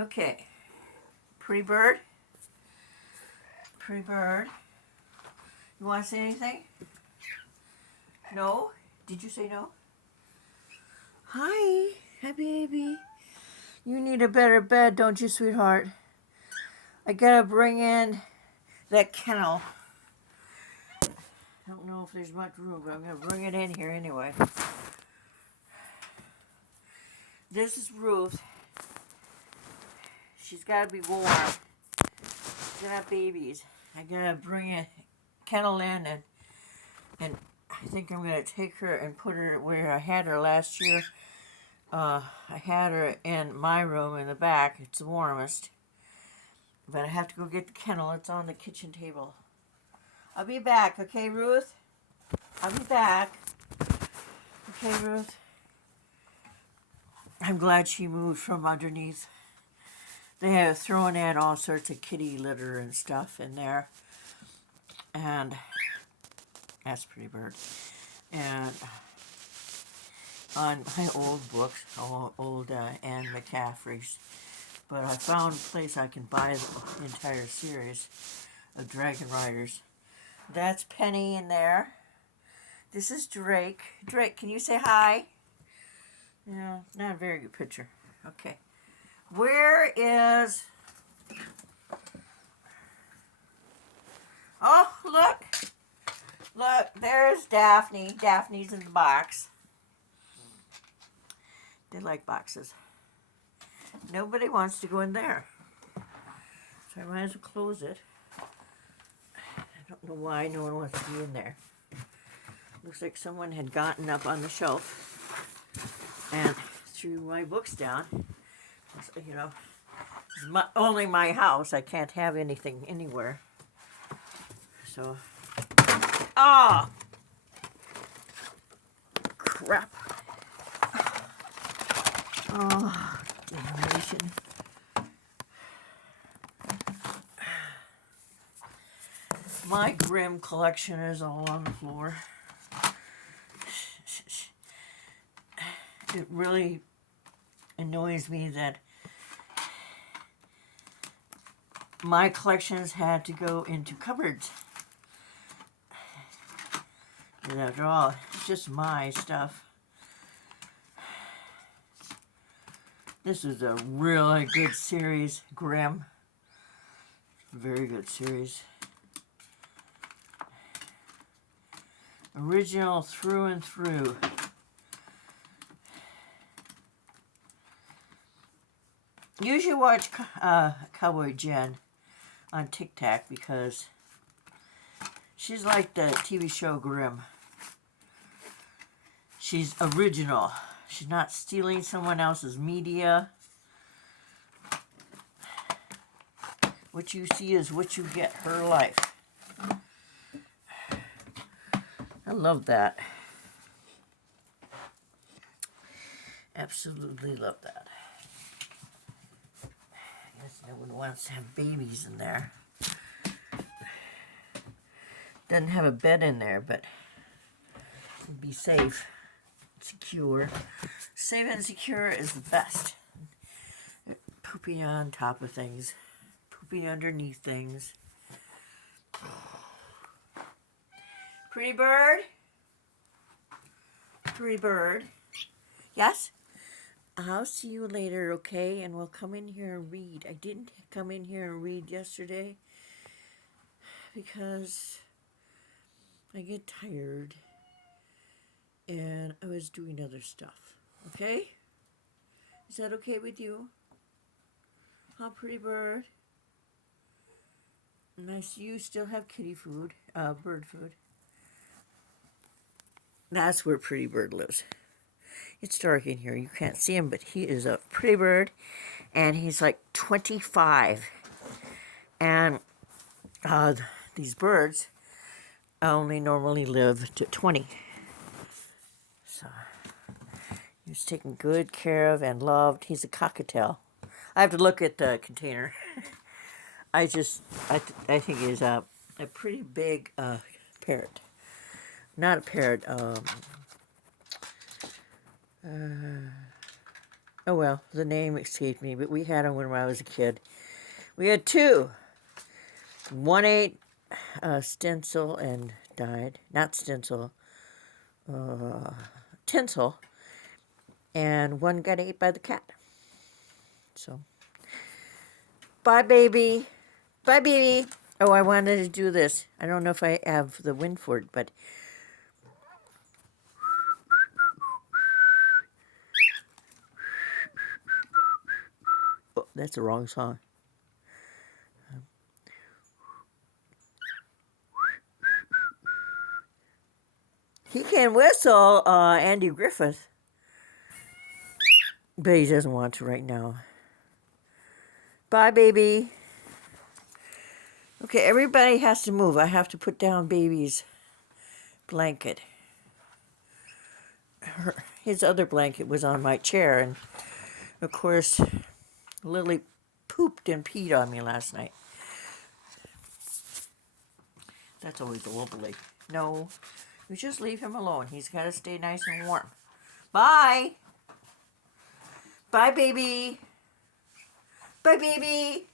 Okay. Pretty bird? Pretty bird. You want to say anything? No? Did you say no? Hi. Hi, baby. You need a better bed, don't you, sweetheart? I gotta bring in that kennel. I don't know if there's much room, but I'm gonna bring it in here anyway. This is Ruth. She's gotta be warm. She's gonna have babies. I gotta bring a kennel in and I think I'm gonna take her and put her where I had her last year. I had her in my room in the back. It's the warmest. But I have to go get the kennel. It's on the kitchen table. I'll be back, okay, Ruth? I'll be back. Okay, Ruth? I'm glad she moved from underneath. They have thrown in all sorts of kitty litter and stuff in there. And that's Pretty Bird. And on my old books, old Anne McCaffrey's, but I found a place I can buy the entire series of Dragon Riders. That's Penny in there. This is Drake. Drake, can you say hi? Yeah, not a very good picture. Okay. Where is... Oh, look. Look, there's Daphne. Daphne's in the box. They like boxes. Nobody wants to go in there. So I might as well close it. I don't know why no one wants to be in there. Looks like someone had gotten up on the shelf and threw my books down. You know, it's only my house. I can't have anything anywhere. So, ah, crap. Oh, damnation. My Grimm collection is all on the floor. It really annoys me that my collections had to go into cupboards. And after all, it's just my stuff. This is a really good series, Grimm. Very good series. Original through and through. You should watch Cowboy Jen on TikTok because she's like the TV show Grimm. She's original. She's not stealing someone else's media. What you see is what you get, her life. I love that. Absolutely love that. I guess no one wants to have babies in there. Doesn't have a bed in there, but it'd be safe, secure. Safe and secure is the best. Pooping on top of things, pooping underneath things. Pretty bird? Pretty bird? Yes? I'll see you later, okay? And we'll come in here and read. I didn't come in here and read yesterday because I get tired and I was doing other stuff. Okay? Is that okay with you? Huh, Pretty bird? Nice. You still have kitty food, bird food. That's where Pretty Bird lives. It's dark in here. You can't see him, but he is a pretty bird. And he's like 25. And these birds only normally live to 20. So he's taken good care of and loved. He's a cockatiel. I have to look at the container. I think he's a pretty big parrot. Not a parrot. Oh well, the name escaped me, but we had him when I was a kid. We had two. One ate Stencil and died. Not Stencil, Tinsel. And one got ate by the cat. So, bye, baby. Bye, baby. Oh, I wanted to do this. I don't know if I have the wind for it, but oh, that's the wrong song. He can whistle, Andy Griffith, but he doesn't want to right now. Bye, baby. Okay, everybody has to move. I have to put down baby's blanket. His other blanket was on my chair, and of course, Lily pooped and peed on me last night. That's always lovely. No, you just leave him alone. He's got to stay nice and warm. Bye. Bye, baby. Bye, baby.